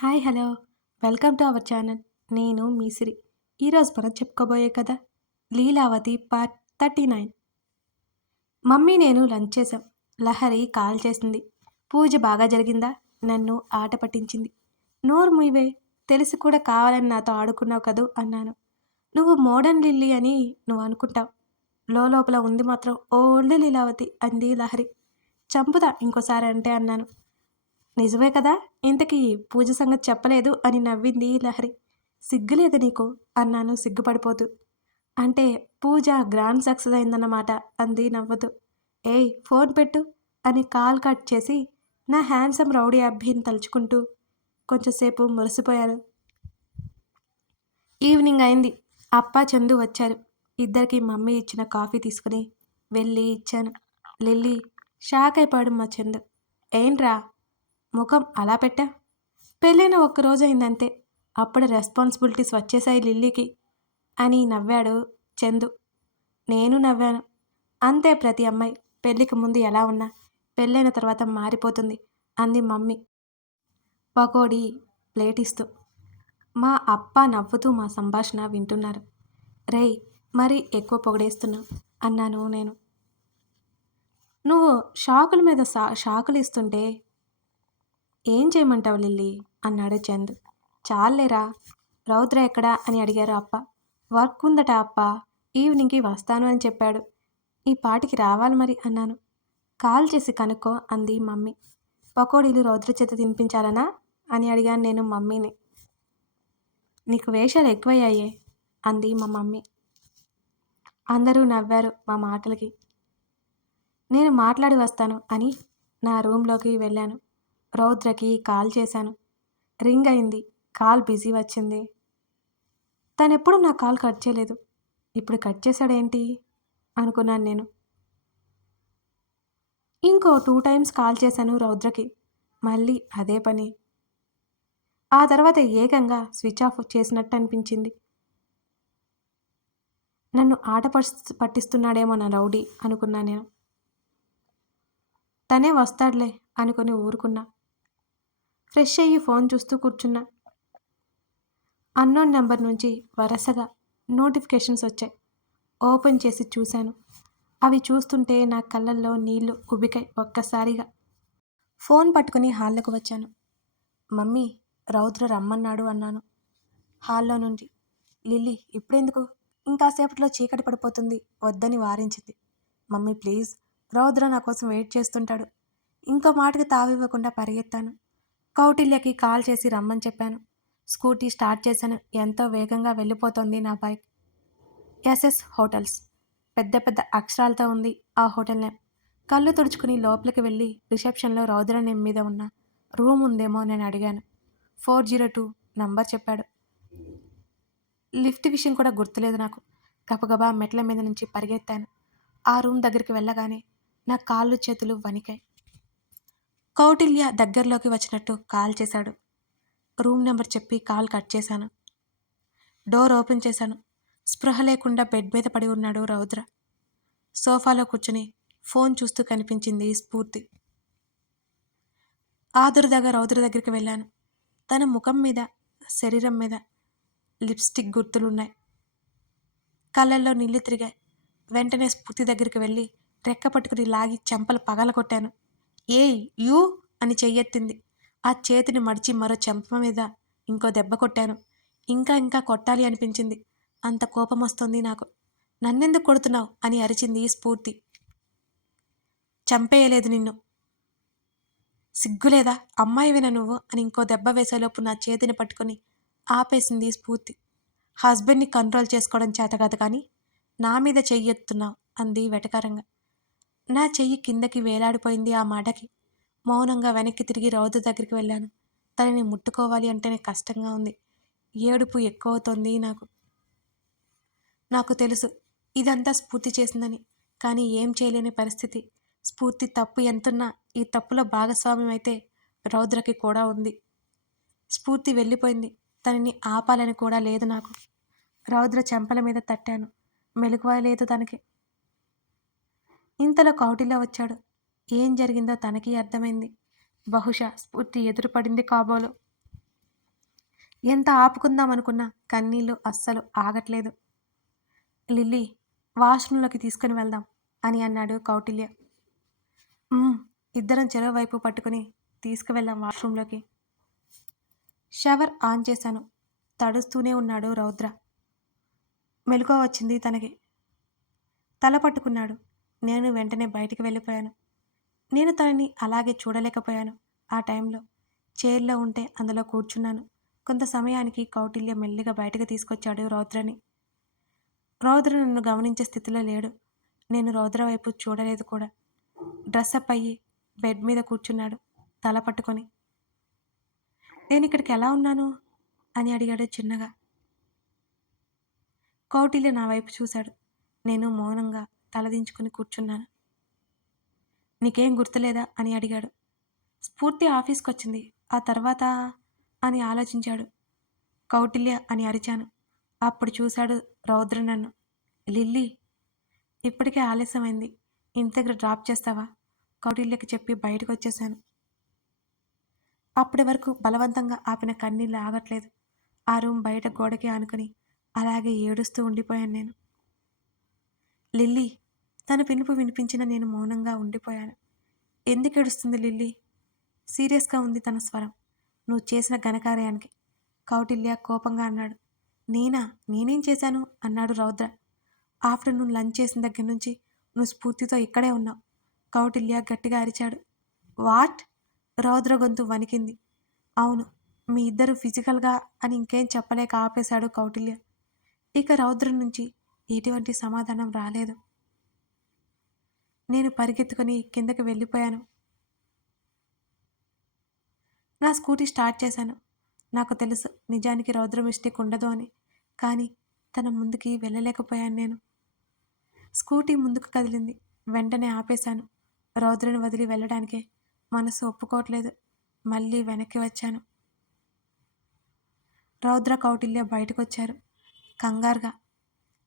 Hi hello. Welcome to our channel. నేను మీసిరి. ఈరోజు మనం చెప్పుకోబోయే కదా Leelavathi part thirty nine. Mummy నేను లంచ్ చేసాం లహరి కాల్ చేసింది. పూజ బాగా జరిగిందా? నన్ను ఆట పట్టించింది. నోరు మూవే తెలిసి కూడా కావాలని నాతో ఆడుకున్నావు కదూ? అన్నాను. నువ్వు మోడర్న్ లిల్లీ అని నువ్వు అనుకుంటావు. లోపల ఉంది మాత్రం ఓల్డ్ లీలావతి అంది లహరి. చంపుదా ఇంకోసారి అంటే అన్నాను. నిజమే కదా? ఇంతకీ పూజ సంగతి చెప్పలేదు అని నవ్వింది లహరి. సిగ్గులేదు నీకు? అన్నాను సిగ్గుపడిపోతూ. అంటే పూజ గ్రాండ్ సక్సెస్ అయిందన్నమాట అంది నవ్వుతూ. ఏయ్ ఫోన్ పెట్టు అని కాల్ కట్ చేసి నా హ్యాండ్సమ్ రౌడీ అబ్బిని తలుచుకుంటూ కొంచెంసేపు మురిసిపోయాను. ఈవినింగ్ అయింది. అప్ప చందు వచ్చారు. ఇద్దరికి మమ్మీ ఇచ్చిన కాఫీ తీసుకుని వెళ్ళి ఇచ్చాను. లిల్లీ షాక్ అయిపోయాడు మా చందు. ఏంట్రా? ముఖం అలా పెట్టా. పెళ్ళైన ఒక్క రోజు అయిందంతే అప్పుడు రెస్పాన్సిబిలిటీస్ వచ్చేసాయి లిల్లీకి. అని నవ్వాడు చందు. నేను నవ్వాను. అంతే ప్రతి అమ్మాయి. పెళ్ళికి ముందు ఎలా ఉన్నా పెళ్ళైన తర్వాత మారిపోతుంది అంది మమ్మీ. పకోడీ ప్లేట్ ఇస్తూ మా అప్ప నవ్వుతూ మా సంభాషణ వింటున్నారు. రేయ్ మరి ఎక్కువ పొగడేస్తున్నావు అన్నాను నేను. నువ్వు షాకుల మీద షాకులు ఇస్తుంటే ఏం చేయమంటావు లిల్లీ అన్నాడు చంద్. చాలేరా రౌద్ర ఎక్కడా అని అడిగారు అప్ప. వర్క్ ఉందట అప్ప. ఈవినింగ్కి వస్తాను అని చెప్పాడు. ఈ పాటికి రావాలి మరి అన్నాను. కాల్ చేసి కనుక్కో అంది మమ్మీ. పకోడీలు రౌద్ర చేత తినిపించాలనా అని అడిగాను నేను మమ్మీని. నీకు వేషాలు ఎక్కువయ్యాయే అంది మా మమ్మీ. అందరూ నవ్వారు మా మాటలకి. నేను మాట్లాడి వస్తాను అని నా రూమ్లోకి వెళ్ళాను. రౌద్రకి కాల్ చేశాను. రింగ్ అయింది. కాల్ బిజీ వచ్చింది. తను ఎప్పుడు నా కాల్ కట్ చేయలేదు. ఇప్పుడు కట్ చేశాడేంటి? అనుకున్నాను నేను. ఇంకో టూ టైమ్స్ కాల్ చేశాను రౌద్రకి. మళ్ళీ అదే పని. ఆ తర్వాత ఏకంగా స్విచ్ ఆఫ్ చేసినట్టు అనిపించింది. నన్ను ఆట పట్టిస్తున్నాడేమో నా రౌడీ అనుకున్నా నేను. తనే వస్తాడులే అనుకుని ఊరుకున్నా. ఫ్రెష్ అయ్యి ఫోన్ చూస్తూ కూర్చున్నా. అన్నోన్ నెంబర్ నుంచి వరుసగా నోటిఫికేషన్స్ వచ్చాయి. ఓపెన్ చేసి చూశాను. అవి చూస్తుంటే నా కళ్ళల్లో నీళ్ళు ఉబికాయి ఒక్కసారిగా. ఫోన్ పట్టుకుని హాల్లోకి వచ్చాను. మమ్మీ రౌద్ర రమ్మన్నాడు అన్నాను. హాల్లో నుండి. లిల్లీ ఇప్పుడెందుకు? ఇంకాసేపట్లో చీకటి పడిపోతుంది. వద్దని వారించింది. మమ్మీ ప్లీజ్ రౌద్ర నా కోసం వెయిట్ చేస్తుంటాడు. ఇంకో మాటకి తావివ్వకుండా పరిగెత్తాను. కౌటిల్యకి కాల్ చేసి రమ్మని చెప్పాను. స్కూటీ స్టార్ట్ చేశాను. ఎంతో వేగంగా వెళ్ళిపోతోంది నా బైక్. SS hotels. పెద్ద పెద్ద అక్షరాలతో ఉంది ఆ హోటల్ నేమ్ కళ్ళు తుడుచుకుని లోపలికి వెళ్ళి రిసెప్షన్లో రౌద్ర నేమ్ మీద ఉన్న రూమ్ ఉందేమో నేను అడిగాను. ఫోర్ జీరో టూ నంబర్ చెప్పాడు. లిఫ్ట్ విషయం కూడా గుర్తులేదు నాకు. గబగబా మెట్ల మీద నుంచి పరిగెత్తాను. ఆ రూమ్ దగ్గరికి వెళ్ళగానే నా కాళ్ళు చేతులు వణికాయి. కౌటిల్య దగ్గరలోకి వచ్చినట్టు కాల్ చేశాడు. రూమ్ నెంబర్ చెప్పి కాల్ కట్ చేశాను. డోర్ ఓపెన్ చేశాను. స్పృహ లేకుండా బెడ్ మీద పడి ఉన్నాడు రౌద్ర. సోఫాలో కూర్చుని ఫోన్ చూస్తూ కనిపించింది స్ఫూర్తి. ఆదురుదాగా రౌద్ర దగ్గరికి వెళ్ళాను. తన ముఖం మీద శరీరం మీద లిప్స్టిక్ గుర్తులున్నాయి. కళ్ళల్లో నీళ్ళు తిరిగాయి. వెంటనే స్ఫూర్తి దగ్గరికి వెళ్ళి రెక్క పట్టుకుని లాగి చెంపలు పగల ఏయ్ యూ అని చెయ్యెత్తింది. ఆ చేతిని మడిచి మరో చెంప మీద ఇంకో దెబ్బ కొట్టాను. ఇంకా ఇంకా కొట్టాలి అనిపించింది. అంత కోపం వస్తుంది నాకు. నన్నెందుకు కొడుతున్నావు? అని అరిచింది స్ఫూర్తి. చంపేయలేదు నిన్ను. సిగ్గులేదా? అమ్మాయివిన నువ్వు? అని ఇంకో దెబ్బ వేసేలోపు నా చేతిని పట్టుకొని ఆపేసింది స్ఫూర్తి. హస్బెండ్ని కంట్రోల్ చేసుకోవడం చేత కాదు కానీ నా మీద చెయ్యెత్తున్నావు అంది వెటకారంగా. నా చెయ్యి కిందకి వేలాడిపోయింది ఆ మాటకి. మౌనంగా వెనక్కి తిరిగి రౌద్ర దగ్గరికి వెళ్ళాను. తనని ముట్టుకోవాలి అంటేనే కష్టంగా ఉంది. ఏడుపు ఎక్కువ అవుతోంది నాకు. నాకు తెలుసు ఇదంతా స్ఫూర్తి చేసిందని. కానీ ఏం చేయలేని పరిస్థితి. స్ఫూర్తి తప్పు ఎంతున్నా ఈ తప్పులో భాగస్వామ్యం అయితే రౌద్రకి కూడా ఉంది. స్ఫూర్తి వెళ్ళిపోయింది. తనని ఆపాలని కూడా లేదు నాకు. రౌద్ర చెంపల మీద తట్టాను. మెలకువ లేదు తనకి. ఇంతలో కౌటిల్య వచ్చాడు. ఏం జరిగిందో తనకి అర్థమైంది. బహుశా స్ఫూర్తి ఎదురుపడింది కాబోలు. ఎంత ఆపుకుందాం అనుకున్నా కన్నీళ్ళు అస్సలు ఆగట్లేదు. లిల్లీ వాష్రూంలోకి తీసుకుని వెళ్దాం అని అన్నాడు కౌటిల్య. ఇద్దరం చెరో వైపు పట్టుకుని తీసుకువెళ్ళాం వాష్రూంలోకి షవర్ ఆన్ చేశాను. తడుస్తూనే ఉన్నాడు రౌద్ర. మెలకువ వచ్చింది తనకి. తల పట్టుకున్నాడు. నేను వెంటనే బయటికి వెళ్ళిపోయాను. నేను తనని అలాగే చూడలేకపోయాను. ఆ టైంలో చైర్లో ఉంటే అందులో కూర్చున్నాను. కొంత సమయానికి కౌటిల్య మెల్లిగా బయటకు తీసుకొచ్చాడు రౌద్రని. రౌద్ర నన్ను గమనించే స్థితిలో లేడు. నేను రౌద్ర వైపు చూడలేదు కూడా. డ్రెస్అప్ అయ్యి బెడ్ మీద కూర్చున్నాడు తల పట్టుకొని. నేను ఇక్కడికి ఎలా ఉన్నాను? అని అడిగాడు చిన్నగా. కౌటిల్య నా వైపు చూశాడు. నేను మౌనంగా తలదించుకుని కూర్చున్నాను. నీకేం గుర్తులేదా? అని అడిగాడు. స్ఫూర్తి ఆఫీస్కి వచ్చింది ఆ తర్వాత అని ఆలోచించాడు. కౌటిల్య అని అరిచాను. అప్పుడు చూశాడు రౌద్ర నన్ను. లిల్లీ ఇప్పటికే ఆలస్యమైంది. ఇంటి దగ్గర డ్రాప్ చేస్తావా? కౌటిల్యకి చెప్పి బయటకు వచ్చేశాను అప్పటి వరకు బలవంతంగా ఆపిన కన్నీళ్ళు ఆగట్లేదు. ఆ రూమ్ బయట గోడకి ఆనుకొని అలాగే ఏడుస్తూ ఉండిపోయాను నేను. లిల్లీ తన పిలుపు వినిపించిన నేను మౌనంగా ఉండిపోయాను. ఎందుకెడుస్తుంది లిల్లీ? సీరియస్గా ఉంది తన స్వరం. నువ్వు చేసిన ఘనకార్యానికి. కౌటిల్య కోపంగా అన్నాడు. నేనా? నేనేం చేశాను? అన్నాడు రౌద్ర. ఆఫ్టర్నూన్ లంచ్ చేసిన దగ్గర నుంచి నువ్వు స్ఫూర్తితో ఇక్కడే ఉన్నావు. కౌటిల్య గట్టిగా అరిచాడు. వాట్? రౌద్ర గొంతు వణికింది. అవును మీ ఇద్దరు ఫిజికల్గా అని ఇంకేం చెప్పలేక ఆపేశాడు కౌటిల్య. ఇక రౌద్ర నుంచి ఎటువంటి సమాధానం రాలేదు. నేను పరిగెత్తుకొని కిందకి వెళ్ళిపోయాను. నా స్కూటీ స్టార్ట్ చేశాను. నాకు తెలుసు నిజానికి రౌద్ర మిస్టేక్ ఉండదు అని కానీ తన ముందుకి వెళ్ళలేకపోయాను నేను. స్కూటీ ముందుకు కదిలింది. వెంటనే ఆపేశాను. రౌద్రని వదిలి వెళ్ళడానికే మనసు ఒప్పుకోవట్లేదు. మళ్ళీ వెనక్కి వచ్చాను. రౌద్ర కౌటిల్య బయటకు వచ్చారు కంగారుగా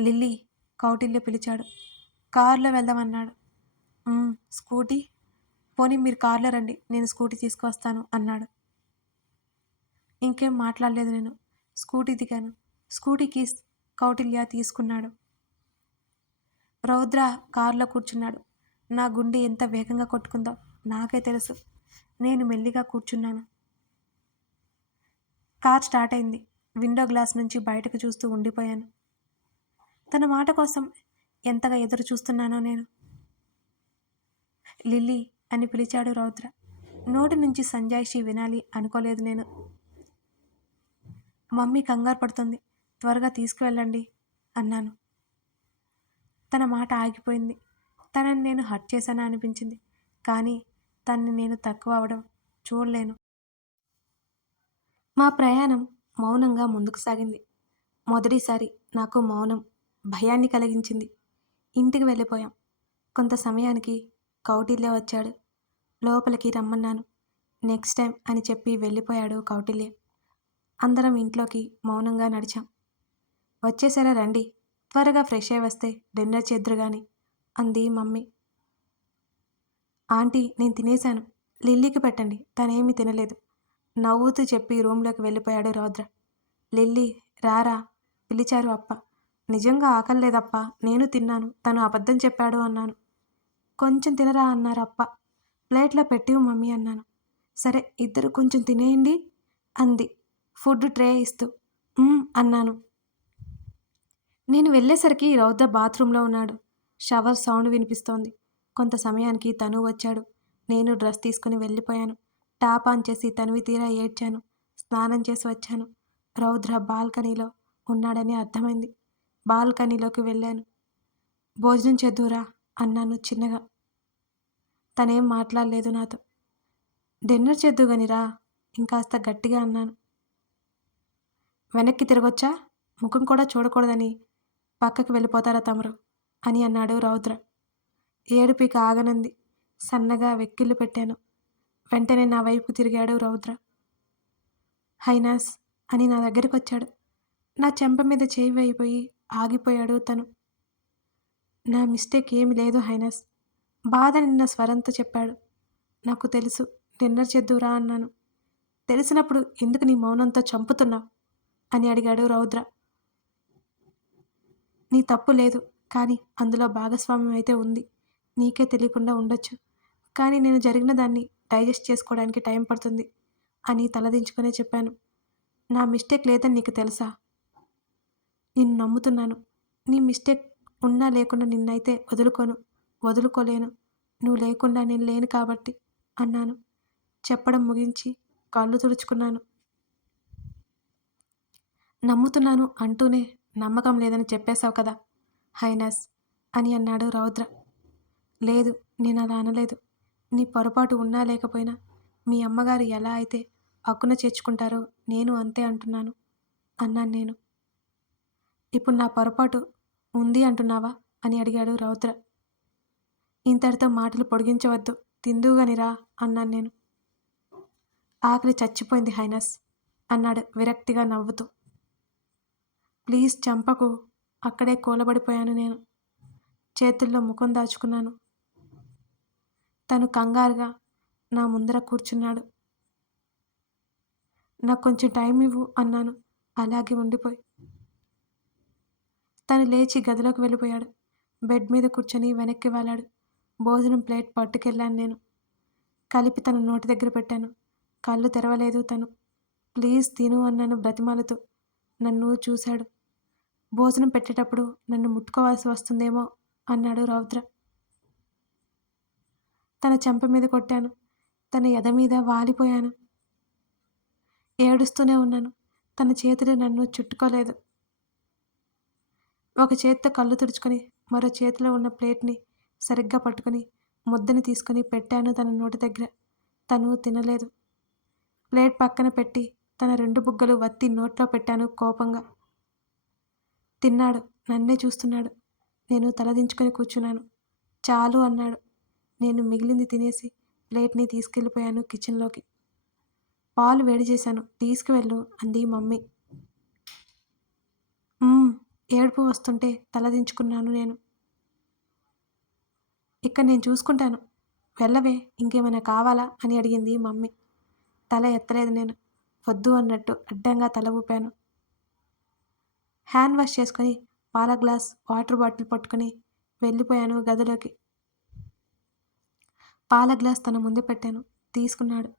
లిల్లీ కౌటిల్య పిలిచాడు. కారులో వెళ్దామన్నాడు. స్కూటీ? పోనీ మీరు కార్లో రండి నేను స్కూటీ తీసుకువస్తాను అన్నాడు. ఇంకేం మాట్లాడలేదు నేను. స్కూటీ దిగాను. స్కూటీ కీస్ కౌటిల్య తీసుకున్నాడు. రౌద్ర కారులో కూర్చున్నాడు. నా గుండె ఎంత వేగంగా కొట్టుకుందో నాకే తెలుసు. నేను మెల్లిగా కూర్చున్నాను. కార్ స్టార్ట్ అయింది. విండో గ్లాస్ నుంచి బయటకు చూస్తూ ఉండిపోయాను. తన మాట కోసం ఎంతగా ఎదురు చూస్తున్నానో నేను. లిల్లీ అని పిలిచాడు రౌద్ర. నోటి నుంచి సంజాయిషి వినాలి అనుకోలేదు నేను. మమ్మీ కంగారు పడుతుంది. త్వరగా తీసుకువెళ్ళండి అన్నాను. తన మాట ఆగిపోయింది. తనని నేను హర్ట్ చేశానా అనిపించింది. కానీ తన్ని నేను తక్కువ అవడం చూడలేను. మా ప్రయాణం మౌనంగా ముందుకు సాగింది. మొదటిసారి నాకు మౌనం భయాన్ని కలిగించింది. ఇంటికి వెళ్ళిపోయాం. కొంత సమయానికి కౌటిల్య వచ్చాడు. లోపలికి రమ్మన్నాను. నెక్స్ట్ టైం అని చెప్పి వెళ్ళిపోయాడు కౌటిల్య. అందరం ఇంట్లోకి మౌనంగా నడిచాం. వచ్చేసారా రండి. త్వరగా ఫ్రెష్ అయి వస్తే డిన్నర్ చేద్దరు గాని అంది మమ్మీ. ఆంటీ నేను తినేశాను. లిల్లీకి పెట్టండి. తనేమీ తినలేదు. నవ్వుతూ చెప్పి రూమ్లోకి వెళ్ళిపోయాడు రౌద్ర. లిల్లీ రారా. పిలిచారు అప్ప. నిజంగా ఆకలి లేదప్పా. నేను తిన్నాను. తను అబద్ధం చెప్పాడు అన్నాను. కొంచెం తినరా అన్నారు అప్ప. ప్లేట్లో పెట్టివు మమ్మీ అన్నాను. సరే ఇద్దరు కొంచెం తినేయండి అంది. ఫుడ్ ట్రే ఇస్తూ అన్నాను. నేను వెళ్ళేసరికి రౌద్ర బాత్రూంలో ఉన్నాడు. షవర్ సౌండ్ వినిపిస్తోంది. కొంత సమయానికి తను వచ్చాడు. నేను డ్రెస్ తీసుకుని వెళ్ళిపోయాను. టాప్ ఆన్ చేసి తనివి తీరా ఏడ్చాను. స్నానం చేసి వచ్చాను. రౌద్ర బాల్కనీలో ఉన్నాడని అర్థమైంది. బాల్కనీలోకి వెళ్ళాను. భోజనం చేద్దురా అన్నాను చిన్నగా. తనేం మాట్లాడలేదు నాతో. డిన్నర్ చేద్దు రా ఇంకాస్త గట్టిగా అన్నాను. వెనక్కి తిరగొచ్చా? ముఖం కూడా చూడకూడదని పక్కకి వెళ్ళిపోతారా తమరు? అని అన్నాడు రౌద్ర. ఏడుపిక ఆగనంది. సన్నగా వెక్కిళ్ళు పెట్టాను. వెంటనే నా వైపు తిరిగాడు రౌద్ర. హైనాస్ అని నా దగ్గరికి వచ్చాడు నా చెంప మీద చేయి అయిపోయి ఆగిపోయాడు తను. నా మిస్టేక్ ఏమి లేదు హైనాస్. బాధ నిన్న స్వరంతో చెప్పాడు. నాకు తెలుసు డిన్నర్ చేద్దురా అన్నాను. తెలిసినప్పుడు ఎందుకు నీ మౌనంతో చంపుతున్నావు? అని అడిగాడు రౌద్ర. నీ తప్పు లేదు కానీ అందులో భాగస్వామ్యం అయితే ఉంది. నీకే తెలియకుండా ఉండొచ్చు. కానీ నేను జరిగిన దాన్ని డైజెస్ట్ చేసుకోవడానికి టైం పడుతుంది అని తలదించుకునే చెప్పాను. నా మిస్టేక్ లేదని నీకు తెలుసా? నిన్ను నమ్ముతున్నాను. నీ మిస్టేక్ ఉన్నా లేకుండా నిన్నైతే వదులుకోను. వదులుకోలేను. నువ్వు లేకుండా నేను లేను కాబట్టి అన్నాను. చెప్పడం ముగించి కళ్ళు తుడుచుకున్నాను. నమ్ముతున్నాను అంటూనే నమ్మకం లేదని చెప్పేశావు కదా హైనస్ అని అన్నాడు రౌద్ర. లేదు నేను అలా అనలేదు. నీ పొరపాటు ఉన్నా లేకపోయినా మీ అమ్మగారు ఎలా అయితే హక్కున చేర్చుకుంటారో నేను అంతే అంటున్నాను అన్నాను నేను. ఇప్పుడు నా పొరపాటు ఉంది అంటున్నావా? అని అడిగాడు రౌద్ర. ఇంతటితో మాటలు పొడిగించవద్దు. తిందుగానిరా అన్నాను నేను. ఆకలి చచ్చిపోయింది హైనస్ అన్నాడు విరక్తిగా నవ్వుతూ. ప్లీజ్ చంపకు అక్కడే కూలబడిపోయాను నేను. చేతుల్లో ముఖం దాచుకున్నాను. తను కంగారుగా నా ముందర కూర్చున్నాడు. నాకు కొంచెం టైం ఇవ్వు అన్నాను. అలాగే ఉండిపోయి. తను లేచి గదిలోకి వెళ్ళిపోయాడు. బెడ్ మీద కూర్చొని వెనక్కి వెళ్ళాడు భోజనం ప్లేట్ పట్టుకెళ్ళాను నేను. కలిపి తన నోటి దగ్గర పెట్టాను. కళ్ళు తెరవలేదు తను. ప్లీజ్ తిను అన్నాను బ్రతిమాలతో. నన్ను చూశాడు. భోజనం పెట్టేటప్పుడు నన్ను ముట్టుకోవాల్సి వస్తుందేమో అన్నాడు రౌద్ర. తన చెంప మీద కొట్టాను. తన ఎద మీద వాలిపోయాను. ఏడుస్తూనే ఉన్నాను. తన చేతులు నన్ను చుట్టుకోలేదు. ఒక చేత్తో కళ్ళు తుడుచుకొని మరో చేతిలో ఉన్న ప్లేట్ని సరిగ్గా పట్టుకొని ముద్దని తీసుకొని పెట్టాను తన నోటి దగ్గర. తను తినలేదు. ప్లేట్ పక్కన పెట్టి తన రెండు బుగ్గలు వత్తి నోట్లో పెట్టాను కోపంగా. తిన్నాడు. నన్నే చూస్తున్నాడు. నేను తలదించుకొని కూర్చున్నాను. చాలు అన్నాడు. నేను మిగిలింది తినేసి ప్లేట్ని తీసుకెళ్ళిపోయాను కిచెన్లోకి. పాలు వేడి చేశాను. తీసుకువెళ్ళు అంది మమ్మీ. ఏడుపు వస్తుంటే తలదించుకున్నాను నేను. ఇక్కడ నేను చూసుకుంటాను. వెళ్ళవే ఇంకేమైనా కావాలా? అని అడిగింది మమ్మీ. తల ఎత్తలేదు నేను. వద్దు అన్నట్టు అడ్డంగా తల ఊపాను. హ్యాండ్ వాష్ చేసుకొని పాల గ్లాస్ వాటర్ బాటిల్ పట్టుకొని వెళ్ళిపోయాను గదిలోకి. పాల గ్లాస్ తన ముందు పెట్టాను. తీసుకున్నాడు.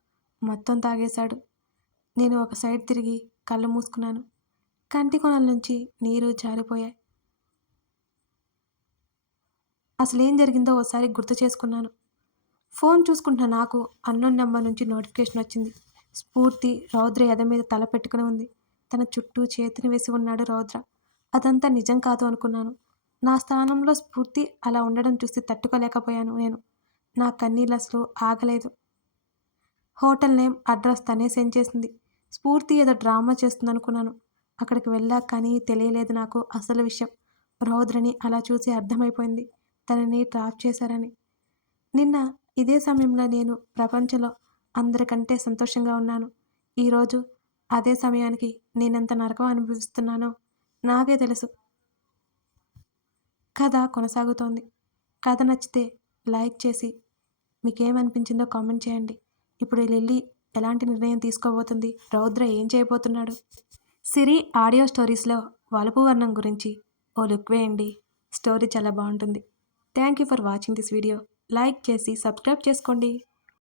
మొత్తం తాగేశాడు. నేను ఒక సైడ్ తిరిగి కళ్ళు మూసుకున్నాను. కంటి కొనల నుంచి నీరు జారిపోయాయి. అసలు ఏం జరిగిందో ఓసారి గుర్తు చేసుకున్నాను. ఫోన్ చూసుకుంటున్న నాకు అన్నోన్ నెంబర్ నుంచి నోటిఫికేషన్ వచ్చింది. స్ఫూర్తి రౌద్ర ఎద మీద తల పెట్టుకుని ఉంది. తన చుట్టూ చేతిని వేసి ఉన్నాడు రౌద్ర. అదంతా నిజం కాదు అనుకున్నాను. నా స్థానంలో స్ఫూర్తి అలా ఉండడం చూసి తట్టుకోలేకపోయాను నేను. నా కన్నీళ్ళు అసలు ఆగలేదు. హోటల్ నేమ్ అడ్రస్ తనే సెండ్ చేసింది. స్ఫూర్తి ఏదో డ్రామా చేస్తుంది అనుకున్నాను అక్కడికి వెళ్ళాక కానీ తెలియలేదు నాకు అసలు విషయం. రౌద్రని అలా చూసి అర్థమైపోయింది. తనని ట్రాప్ చేశారని. నిన్న ఇదే సమయంలో నేను ప్రపంచంలో అందరికంటే సంతోషంగా ఉన్నాను. ఈరోజు అదే సమయానికి నేనెంత నరకం అనుభవిస్తున్నానో నాకే తెలుసు. కథ కొనసాగుతోంది. కథ నచ్చితే లైక్ చేసి మీకేమనిపించిందో కామెంట్ చేయండి. ఇప్పుడు లిల్లీ ఎలాంటి నిర్ణయం తీసుకోబోతుంది? రౌద్ర ఏం చేయబోతున్నాడు? సిరి ఆడియో స్టోరీస్లో వలపు వర్ణం గురించి ఓ లుక్ వేయండి. స్టోరీ చాలా బాగుంటుంది. Thank you for watching this video. Like చేసి సబ్స్క్రైబ్ చేసుకోండి.